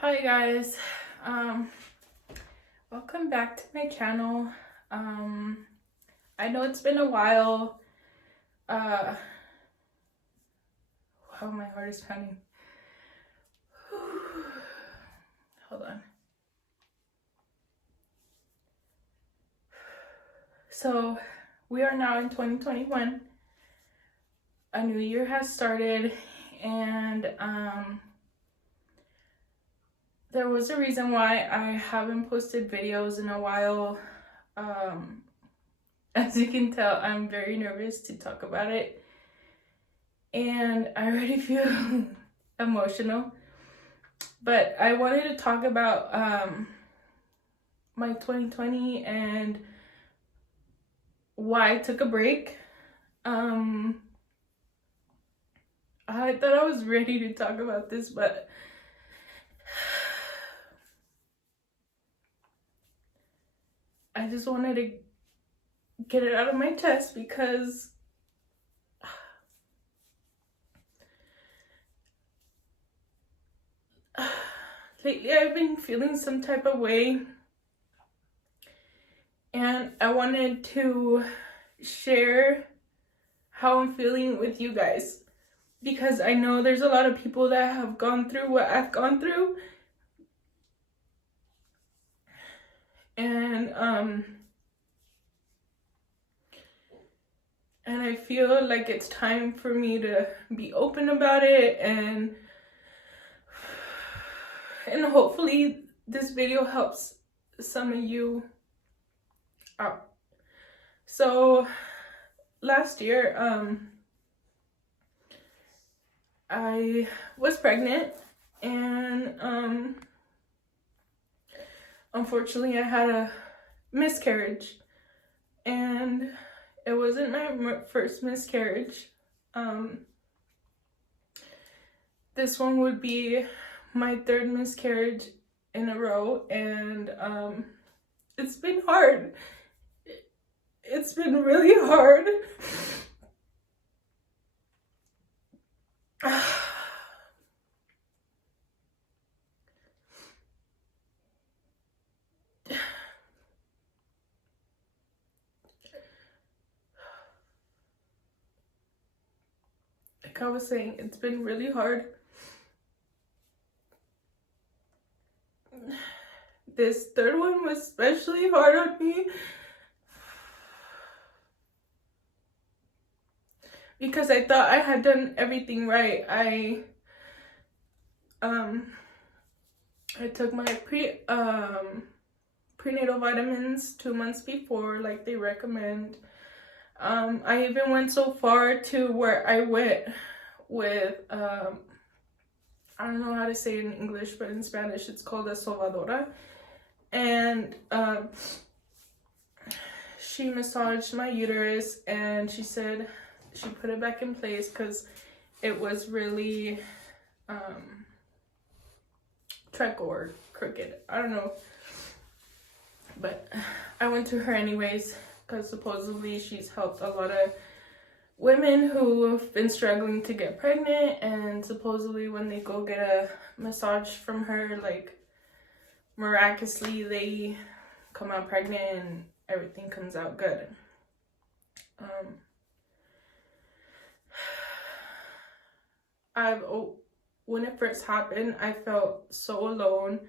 Hi guys, welcome back to my channel. I know it's been a while. Wow, my heart is pounding. Hold on. So we are now in 2021. A new year has started, and there was a reason why I haven't posted videos in a while. As you can tell, I'm very nervous to talk about it, and I already feel emotional. But I wanted to talk about my 2020 and why I took a break. I thought I was ready to talk about this, but I just wanted to get it out of my chest because lately I've been feeling some type of way, and I wanted to share how I'm feeling with you guys, because I know there's a lot of people that have gone through what I've gone through, and I feel like it's time for me to be open about it, and hopefully this video helps some of you out. So last year, I was pregnant, and unfortunately I had a miscarriage, and it wasn't my first miscarriage. This one would be my third miscarriage in a row, and it's been hard. It's been really hard. Like I was saying, it's been really hard. This third one was especially hard on me because I thought I had done everything right. I took my prenatal vitamins 2 months before, like they recommend. I even went so far to where I went with I don't know how to say it in English, but in Spanish it's called a sobadora, and she massaged my uterus, and she said she put it back in place because it was really treacle or crooked. I don't know, but I went to her anyways because supposedly she's helped a lot of women who have been struggling to get pregnant, and supposedly when they go get a massage from her, like miraculously they come out pregnant and everything comes out good. When it first happened, I felt so alone.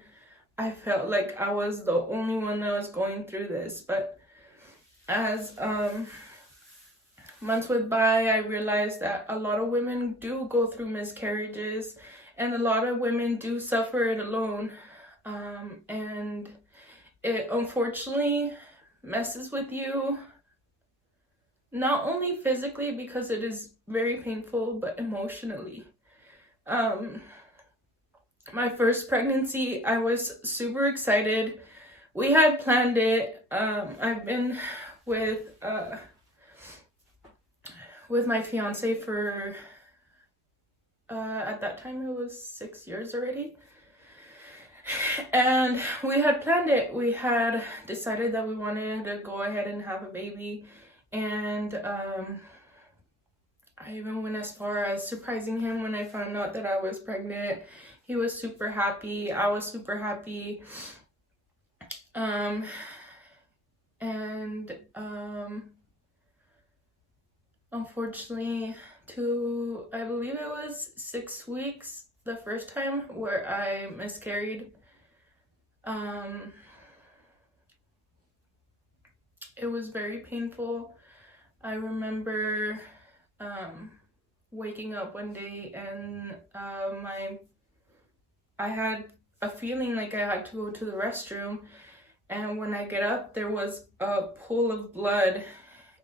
I felt like I was the only one that was going through this, but as months went by, I realized that a lot of women do go through miscarriages, and a lot of women do suffer it alone. And it unfortunately messes with you, not only physically because it is very painful, but emotionally. My first pregnancy, I was super excited. We had planned it. I've been with my fiance for at that time it was 6 years already, and we had planned it. We had decided that we wanted to go ahead and have a baby, and I even went as far as surprising him when I found out that I was pregnant. He was super happy. I was super happy. Unfortunately, I believe it was 6 weeks the first time where I miscarried. It was very painful. I remember waking up one day and I had a feeling like I had to go to the restroom, and when I get up, there was a pool of blood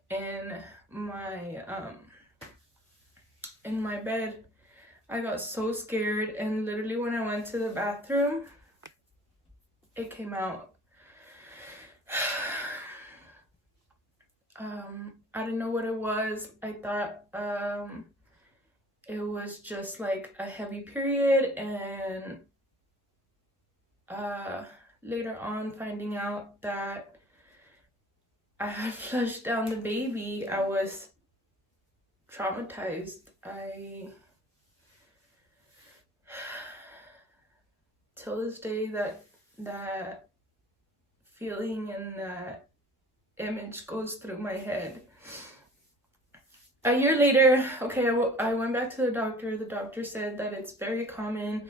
in my bed. I got so scared, and literally when I went to the bathroom, it came out. I didn't know what it was. I thought it was just like a heavy period, and later on finding out that I had flushed down the baby, I was traumatized. Till this day, that feeling and that image goes through my head. A year later, okay, I went back to the doctor. The doctor said that it's very common,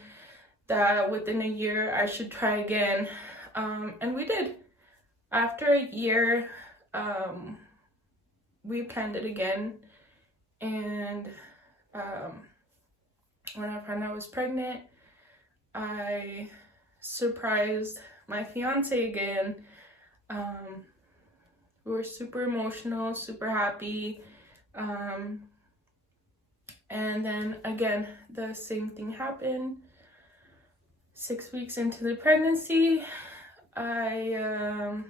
that within a year I should try again, and we did. After a year, we planned it again, and when I found out I was pregnant, I surprised my fiance again. We were super emotional, super happy, and then again the same thing happened. 6 weeks into the pregnancy, I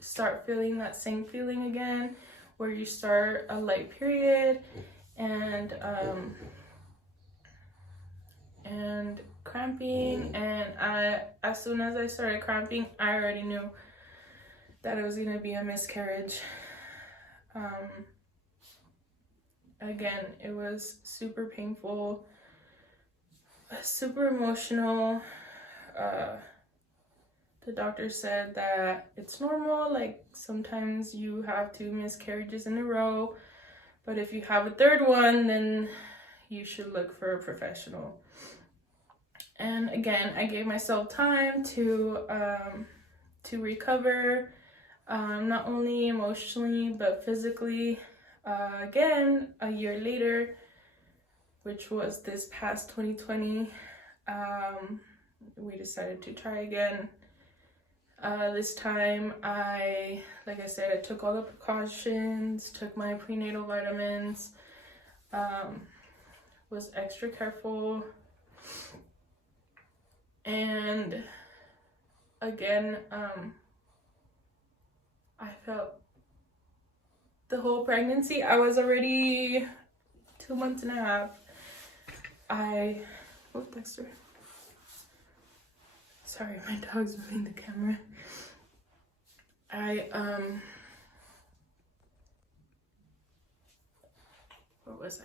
start feeling that same feeling again, where you start a light period and cramping, and as soon as I started cramping, I already knew that it was gonna be a miscarriage. Again, it was super painful, super emotional. The doctor said that it's normal, like sometimes you have 2 miscarriages in a row, but if you have a third one, then you should look for a professional. And again, I gave myself time to recover, not only emotionally but physically. Again, a year later, which was this past 2020, we decided to try again. This time, like I said, I took all the precautions, took my prenatal vitamins, was extra careful, and again, I felt the whole pregnancy, I was already 2 months and a half. Oh, Dexter. Sorry, my dog's moving the camera. Where was I?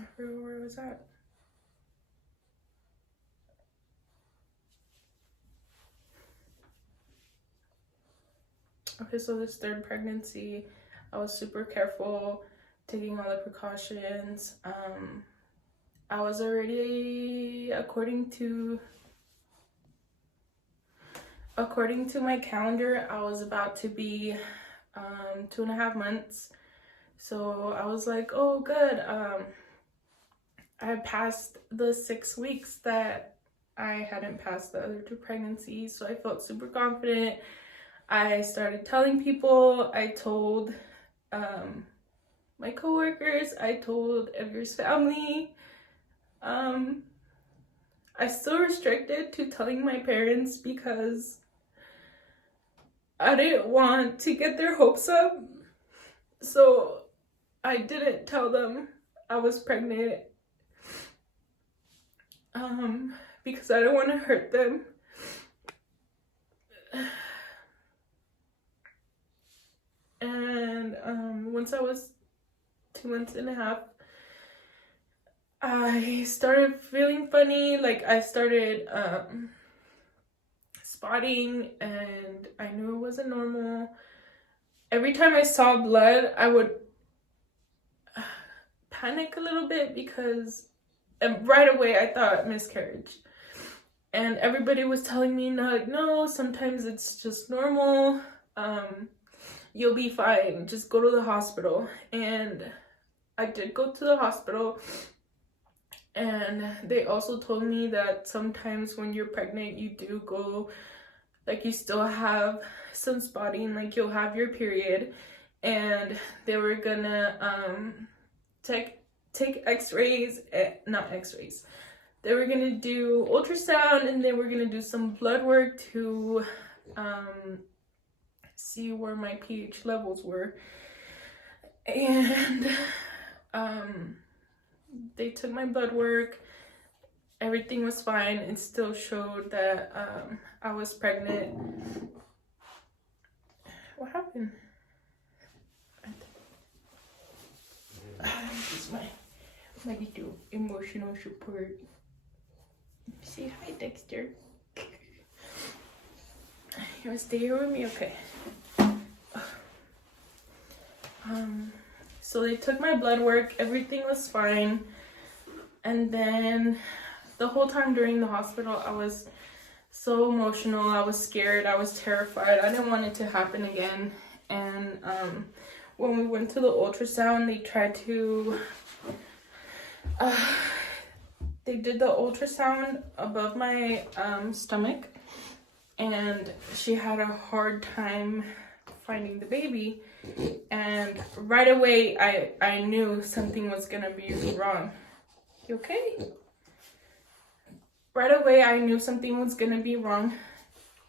I forgot where I was at. Okay, so this third pregnancy, I was super careful, taking all the precautions. I was already, according to my calendar, I was about to be 2.5 months. So I was like, oh, good. I passed the 6 weeks that I hadn't passed the other 2 pregnancies, so I felt super confident. I started telling people. I told my coworkers, I told Edgar's family. I still restricted to telling my parents because I didn't want to get their hopes up. So I didn't tell them I was pregnant because I don't want to hurt them. And once I was 2 months and a half, I started feeling funny. Like, I started spotting, and I knew it wasn't normal. Every time I saw blood, I would panic a little bit because right away I thought miscarriage. And everybody was telling me, no, sometimes it's just normal. You'll be fine. Just go to the hospital. And I did go to the hospital. And they also told me that sometimes when you're pregnant, you do go, like, you still have some spotting, like you'll have your period. And they were gonna take x-rays, not x-rays. They were gonna do ultrasound, and they were gonna do some blood work to see where my pH levels were. And they took my blood work. Everything was fine. It still showed that I was pregnant. What happened? This is my little emotional support. Say hi, Dexter. You wanna stay here with me? Okay. So they took my blood work. Everything was fine. And then the whole time during the hospital, I was so emotional. I was scared. I was terrified. I didn't want it to happen again. And when we went to the ultrasound, they tried to they did the ultrasound above my stomach, and she had a hard time finding the baby. And right away I knew something was gonna be wrong. You okay? Right away I knew something was gonna be wrong.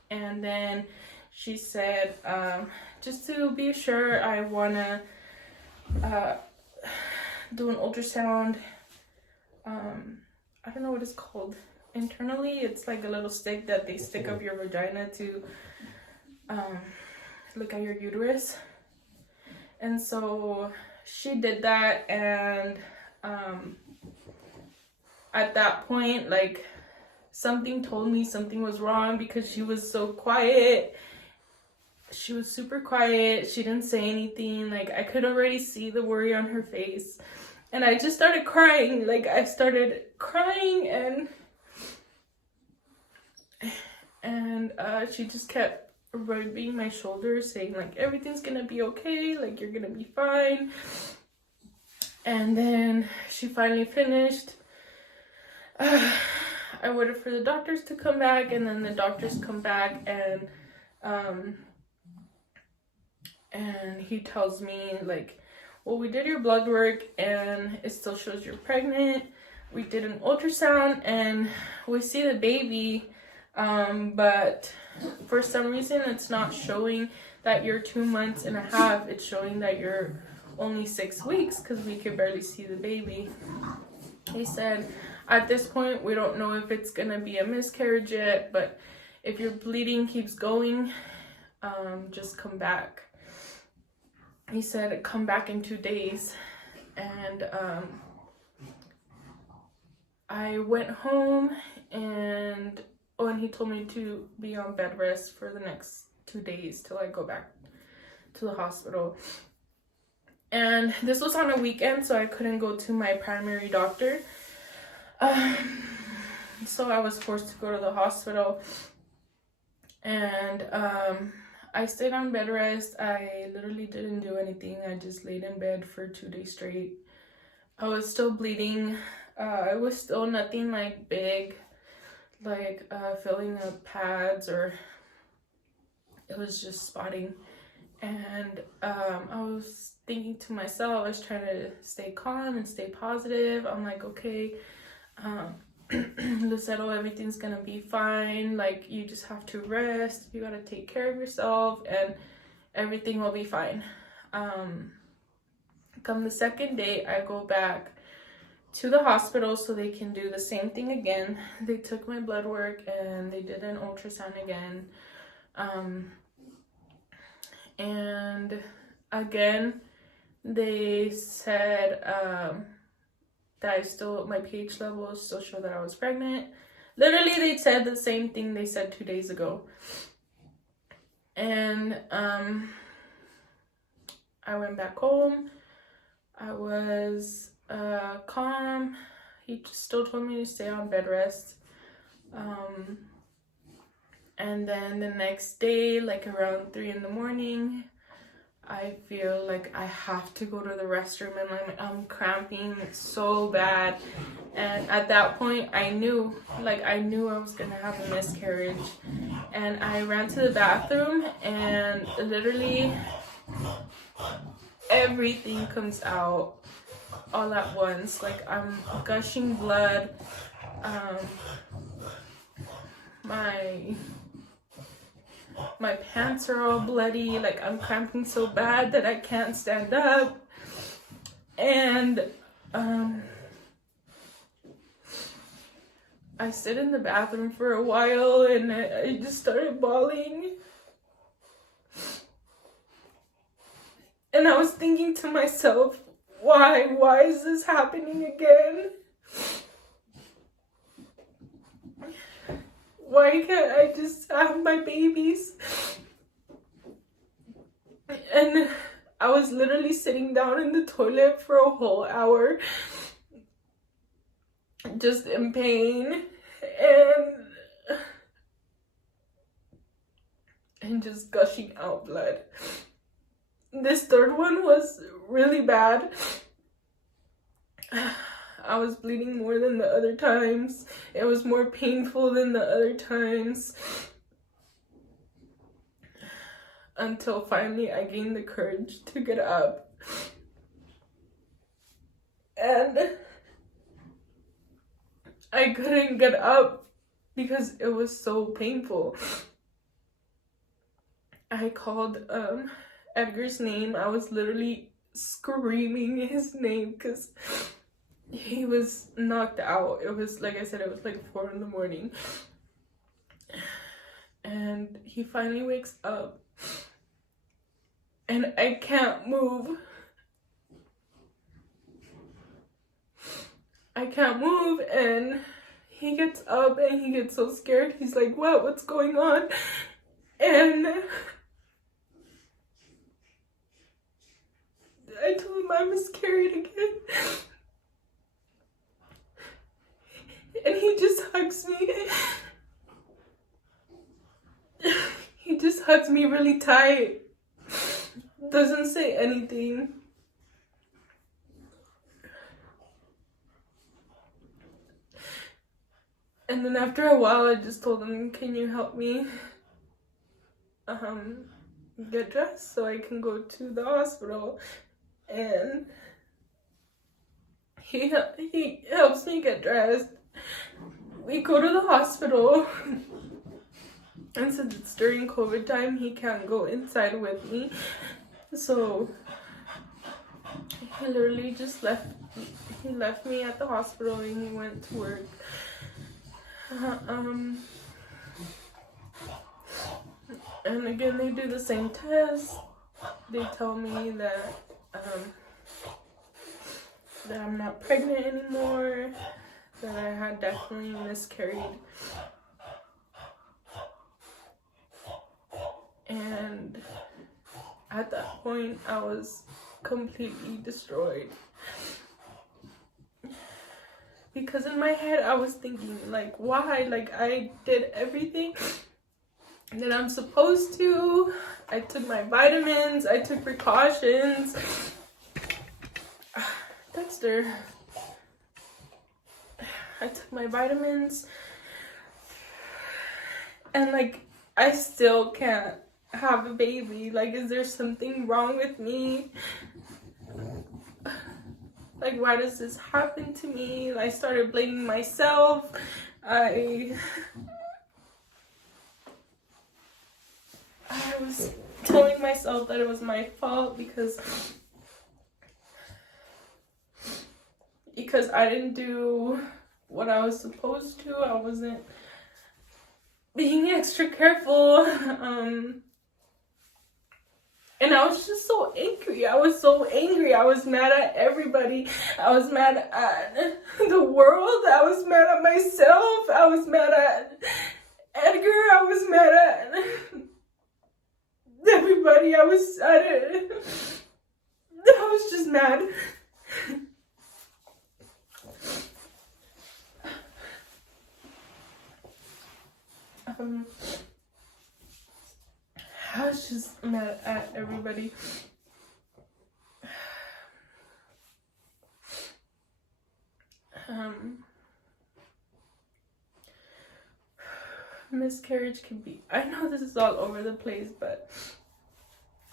And then she said, just to be sure, I wanna do an ultrasound. I don't know what it's called. Internally, it's like a little stick that they stick up your vagina to look at your uterus. And so she did that, and at that point, like, something told me something was wrong because she was so quiet. She was super quiet. She didn't say anything. Like, I could already see the worry on her face. And I just started crying. Like, I started crying, and she just kept rubbing my shoulder, saying, like, everything's gonna be okay. Like, you're gonna be fine. And then she finally finished. I waited for the doctors to come back, and then the doctors come back, and he tells me, like, well, we did your blood work and it still shows you're pregnant. We did an ultrasound and we see the baby, but for some reason it's not showing that you're 2 months and a half. It's showing that you're only 6 weeks because we could barely see the baby. He said, at this point, we don't know if it's gonna be a miscarriage yet, but if your bleeding keeps going, just come back. He said, come back in 2 days. And I went home, and he told me to be on bed rest for the next 2 days till I go back to the hospital. And this was on a weekend, so I couldn't go to my primary doctor. So I was forced to go to the hospital. And I stayed on bed rest. I literally didn't do anything. I just laid in bed for 2 days straight. I was still bleeding. It was still nothing like big. like filling up pads, or it was just spotting. And I was thinking to myself, I was trying to stay calm and stay positive. I'm like, okay, Luucereal, everything's gonna be fine. Like, you just have to rest. You gotta take care of yourself, and everything will be fine. Come the second day, I go back to the hospital so they can do the same thing again. They took my blood work and they did an ultrasound again. And again, they said that my pH levels still show that I was pregnant. Literally, they said the same thing they said 2 days ago. And I went back home. I was calm. He just still told me to stay on bed rest. And then the next day, like around 3 in the morning, I feel like I have to go to the restroom, and I'm cramping so bad. And at that point, I knew I was gonna have a miscarriage. And I ran to the bathroom, and literally everything comes out all at once. Like, I'm gushing blood. My pants are all bloody. Like, I'm cramping so bad that I can't stand up. And I sit in the bathroom for a while, and I just started bawling. And I was thinking to myself, why is this happening again? Why can't I just have my babies? And I was literally sitting down in the toilet for a whole hour, just in pain, and just gushing out blood. This third one was really bad. I was bleeding more than the other times. It was more painful than the other times. Until finally I gained the courage to get up. And I couldn't get up because it was so painful. I called Edgar's name. I was literally screaming his name because he was knocked out. It was, like I said, it was like 4 in the morning. And he finally wakes up. And I can't move. I can't move, and he gets up and he gets so scared. He's like, what's going on? And I told him I miscarried again. And he just hugs me. He just hugs me really tight. Doesn't say anything. And then after a while, I just told him, can you help me get dressed so I can go to the hospital? And he helps me get dressed. We go to the hospital. And since it's during COVID time, he can't go inside with me. So he literally just left me at the hospital, and he went to work. And again, they do the same test. They tell me that I'm not pregnant anymore, that I had definitely miscarried. And at that point, I was completely destroyed. Because in my head, I was thinking, like, why? Like, I did everything that I'm supposed to. I took my vitamins. I took precautions. Dexter. I took my vitamins. And like, I still can't have a baby. Like, is there something wrong with me? Like, why does this happen to me? I started blaming myself. I was telling myself that it was my fault because I didn't do what I was supposed to. I wasn't being extra careful. And I was just so angry. I was mad at everybody. I was mad at the world. I was mad at myself. I was mad at Edgar. I was mad at everybody. I was just mad. I was just mad at everybody. Miscarriage can be, I know this is all over the place, but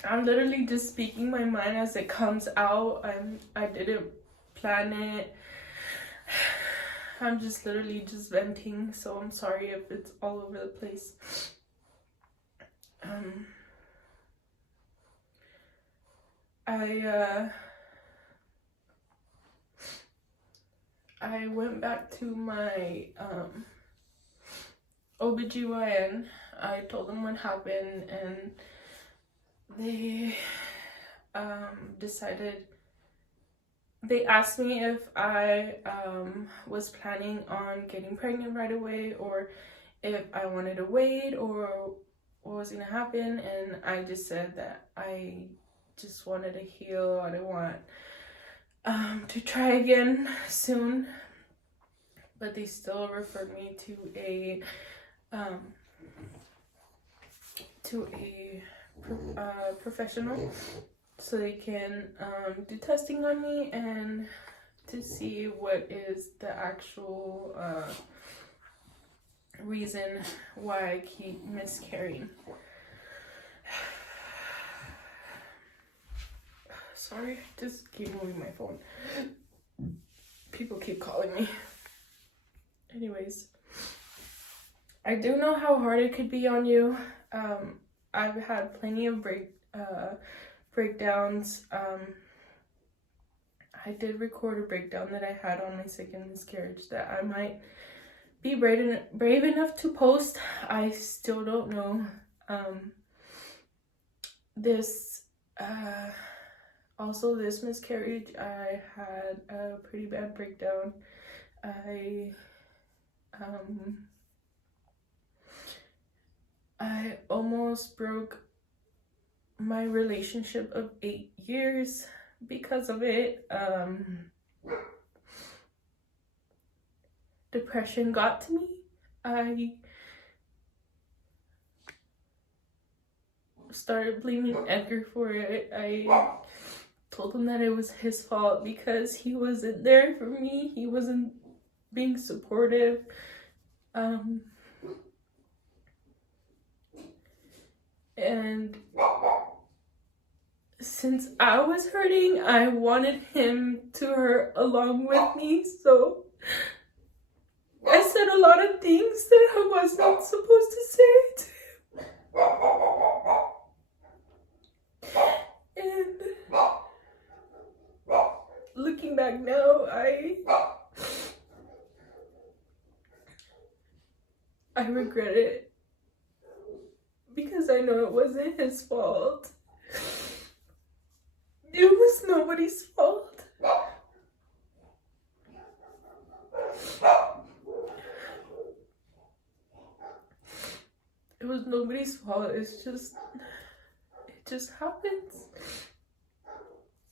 I'm literally just speaking my mind as it comes out. I didn't plan it. I'm just literally just venting, so I'm sorry if it's all over the place. I went back to my OBGYN. I told them what happened, and they they asked me if I was planning on getting pregnant right away, or if I wanted to wait, or what was gonna happen. And I just said that I just wanted to heal. I didn't want to try again soon, but they still referred me to a professional so they can do testing on me and to see what is the actual reason why I keep miscarrying. Sorry, just keep moving my phone. People keep calling me. Anyways, I do know how hard it could be on you. I've had plenty of breakdowns. I did record a breakdown that I had on my second miscarriage that I might be brave enough to post. I still don't know. Also this miscarriage, I had a pretty bad breakdown. I almost broke my relationship of 8 years because of it. Depression got to me. I started blaming Edgar for it. I told him that it was his fault because he wasn't there for me. He wasn't being supportive. And since I was hurting, I wanted him to hurt along with me. So I said a lot of things that I was not supposed to say to him. And looking back now, I regret it because I know it wasn't his fault. It was nobody's fault. It was nobody's fault. It just happens.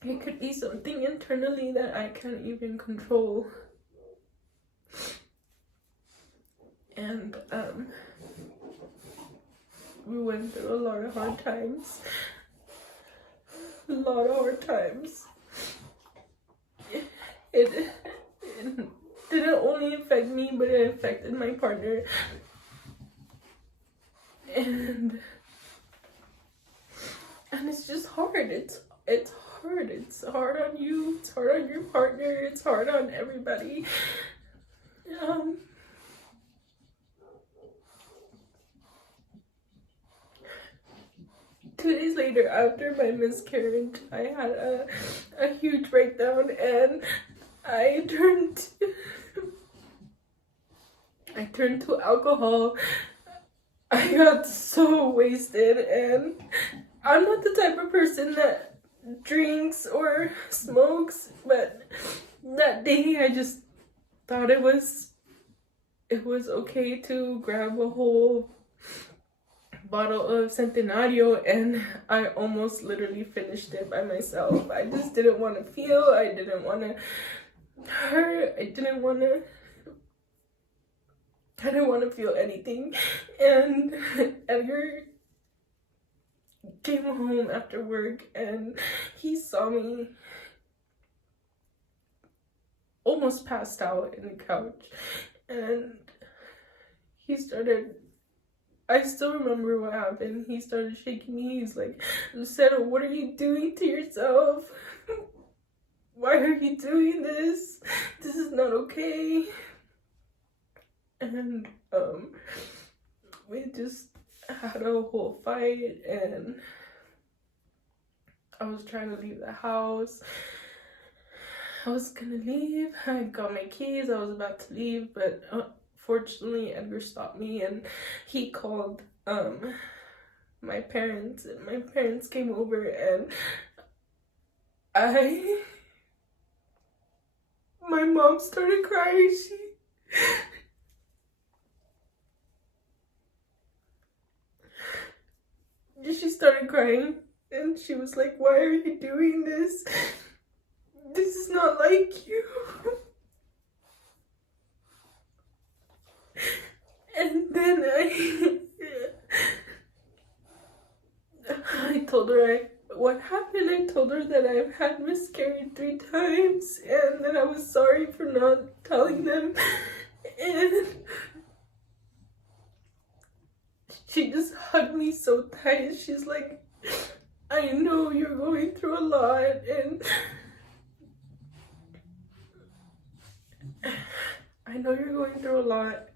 It could be something internally that I can't even control. And we went through a lot of hard times. It didn't only affect me, but it affected my partner. and it's just hard. It's hard. It's hard on you. It's hard on your partner. It's hard on everybody. 2 days later, after my miscarriage, I had a huge breakdown, and I turned to alcohol. I got so wasted, and I'm not the type of person that drinks or smokes, but that day I just thought it was okay to grab a whole bottle of Centenario, and I almost literally finished it by myself. I just didn't want to feel, I didn't want to hurt, I didn't want to feel anything. And Edgar came home after work, and he saw me almost passed out in the couch, and I still remember what happened. He started shaking me. He's like, Lucero, what are you doing to yourself? Why are you doing this? This is not okay. And we just had a whole fight, and I was trying to leave the house. I was gonna leave. I got my keys. I was about to leave, but fortunately Edgar stopped me, and he called my parents, and my parents came over, and my mom started crying. She started crying, and she was like, why are you doing this? This is not like you. And then I told her what happened. I told her that I've had miscarried 3 times, and that I was sorry for not telling them. And she just hugged me so tight. She's like, I know you're going through a lot,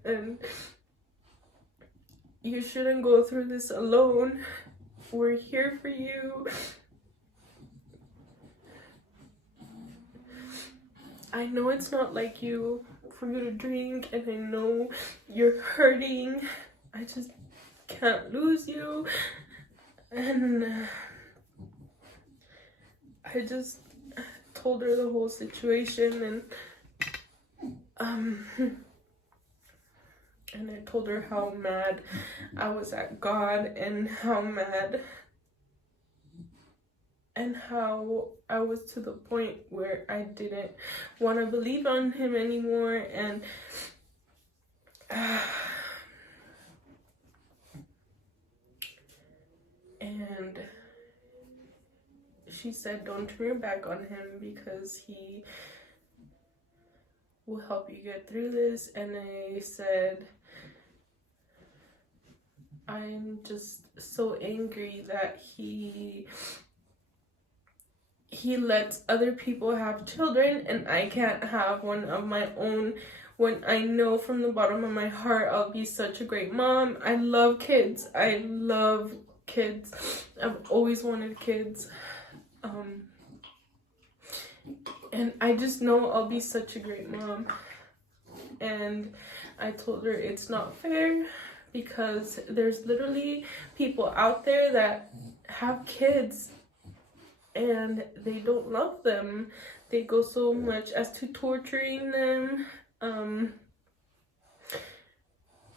and you shouldn't go through this alone. We're here for you. I know it's not like you for you to drink, and I know you're hurting. I just can't lose you. And I just told her the whole situation, and I told her how mad I was at God, and how mad, and how I was to the point where I didn't want to believe on him anymore. And she said, don't turn your back on him, because he will help you get through this. And I said, I'm just so angry that he lets other people have children, and I can't have one of my own, when I know from the bottom of my heart I'll be such a great mom. I love kids. I've always wanted kids. And I just know I'll be such a great mom. And I told her it's not fair, because there's literally people out there that have kids and they don't love them. They go so much as to torturing them.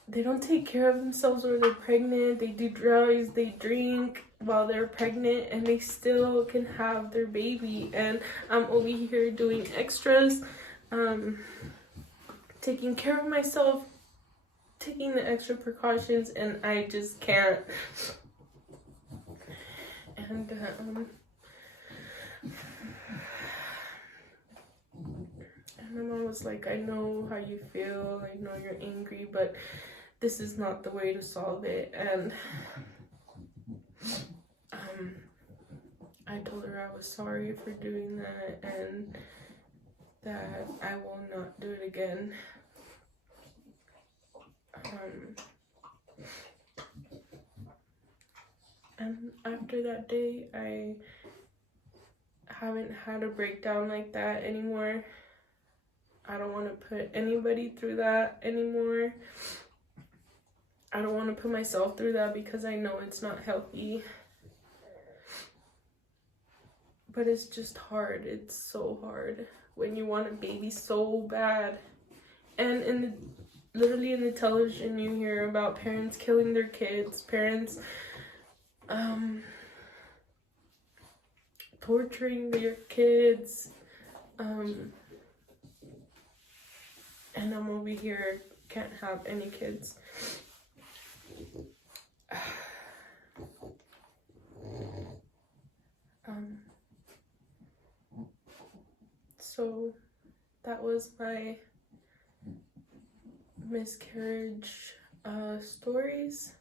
They don't take care of themselves when they're pregnant. They do drugs, they drink while they're pregnant, and they still can have their baby. And I'm over here doing extras, taking care of myself, taking the extra precautions, and I just can't. And my mom was like, I know how you feel, I know you're angry, but this is not the way to solve it. And I told her I was sorry for doing that and that I will not do it again. And after that day, I haven't had a breakdown like that anymore. I don't want to put anybody through that anymore. I don't want to put myself through that because I know it's not healthy. But it's just hard. It's so hard when you want a baby so bad. And literally in the television you hear about parents killing their kids, parents torturing their kids, and I'm over here, can't have any kids. So that was my miscarriage stories.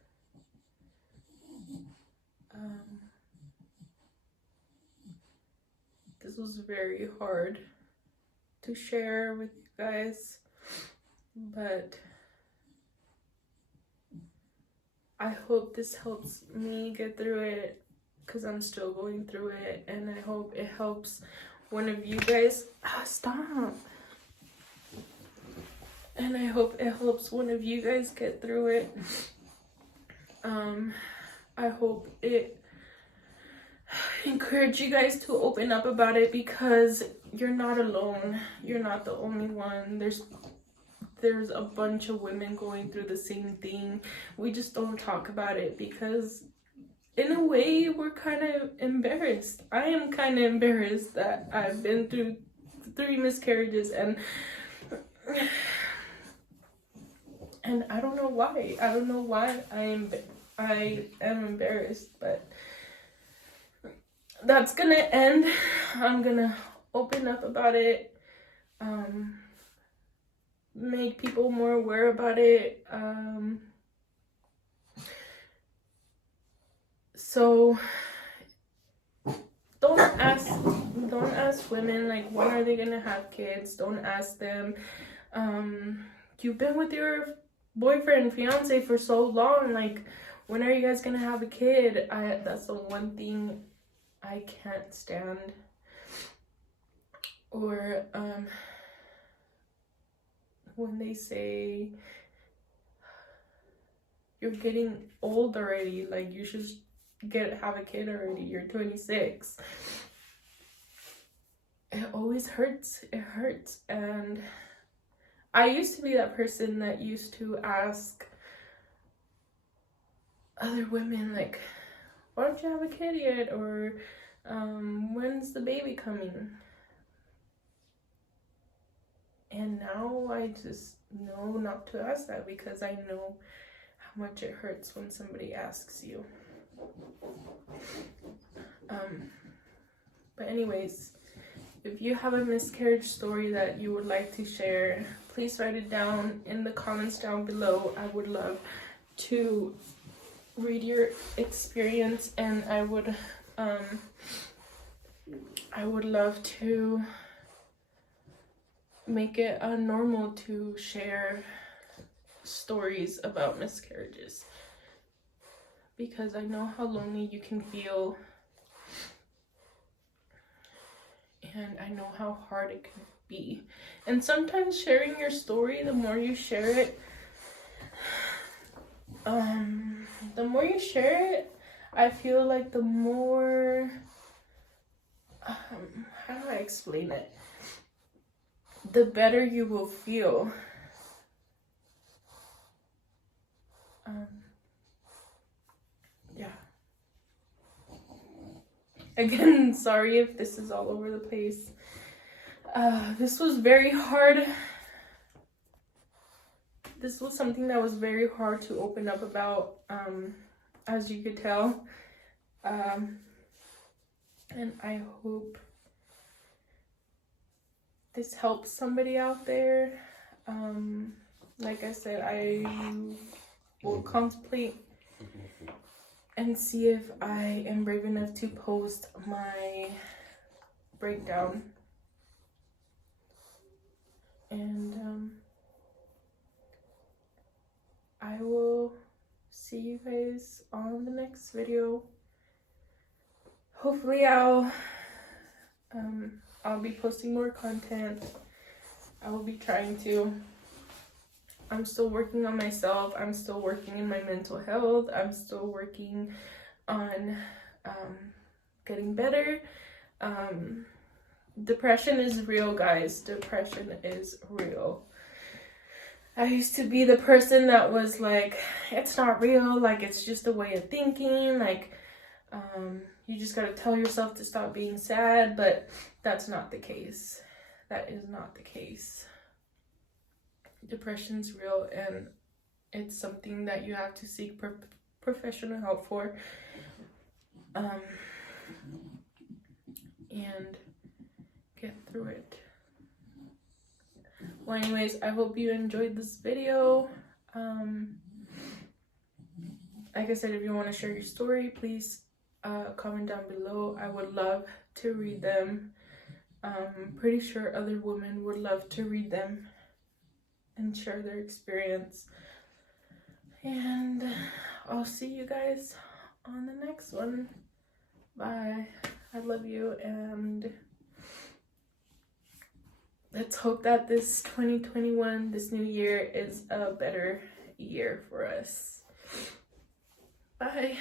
This was very hard to share with you guys, but I hope this helps me get through it, because I'm still going through it, and I hope it helps one of you guys. Stop. And I hope it helps one of you guys get through it. I hope it encourage you guys to open up about it, because you're not alone. You're not the only one. There's a bunch of women going through the same thing. We just don't talk about it because in a way we're kind of embarrassed. I am kind of embarrassed that I've been through 3 miscarriages, and I don't know why. I don't know why I am embarrassed, but that's gonna end. I'm gonna open up about it, make people more aware about it. So don't ask women like, when are they gonna have kids? Don't ask them, you've been with your boyfriend, fiance for so long, like, when are you guys gonna have a kid? That's the one thing I can't stand. Or when they say you're getting old already, like you should have a kid already, you're 26. It always hurts. It hurts. And I used to be that person that used to ask other women, like, why don't you have a kid yet? Or when's the baby coming? And now I just know not to ask that, because I know how much it hurts when somebody asks you. But anyways, if you have a miscarriage story that you would like to share, please write it down in the comments down below. I would love to read your experience, and I would love to make it normal to share stories about miscarriages, because I know how lonely you can feel, and I know how hard it can be. And sometimes sharing your story, the more you share it, I feel like the more, how do I explain it? The better you will feel. Yeah. Again, sorry if this is all over the place. This was very hard. This was something that was very hard to open up about, as you could tell. And I hope this helps somebody out there. Like I said, will contemplate and see if I am brave enough to post my breakdown. And I will see you guys on the next video. Hopefully I'll be posting more content. I will be trying to. I'm still working on myself. I'm still working in my mental health. I'm still working on getting better. Depression is real, guys. Depression is real. I used to be the person that was like, it's not real, like it's just a way of thinking, like you just gotta tell yourself to stop being sad, but that's not the case. That is not the case. Depression's real, and it's something that you have to seek professional help for. And get through it. Well, anyways, I hope you enjoyed this video. Like I said, if you want to share your story, please comment down below. I would love to read them. Pretty sure other women would love to read them and share their experience. And I'll see you guys on the next one. Bye. I love you, and let's hope that this 2021, this new year, is a better year for us. Bye.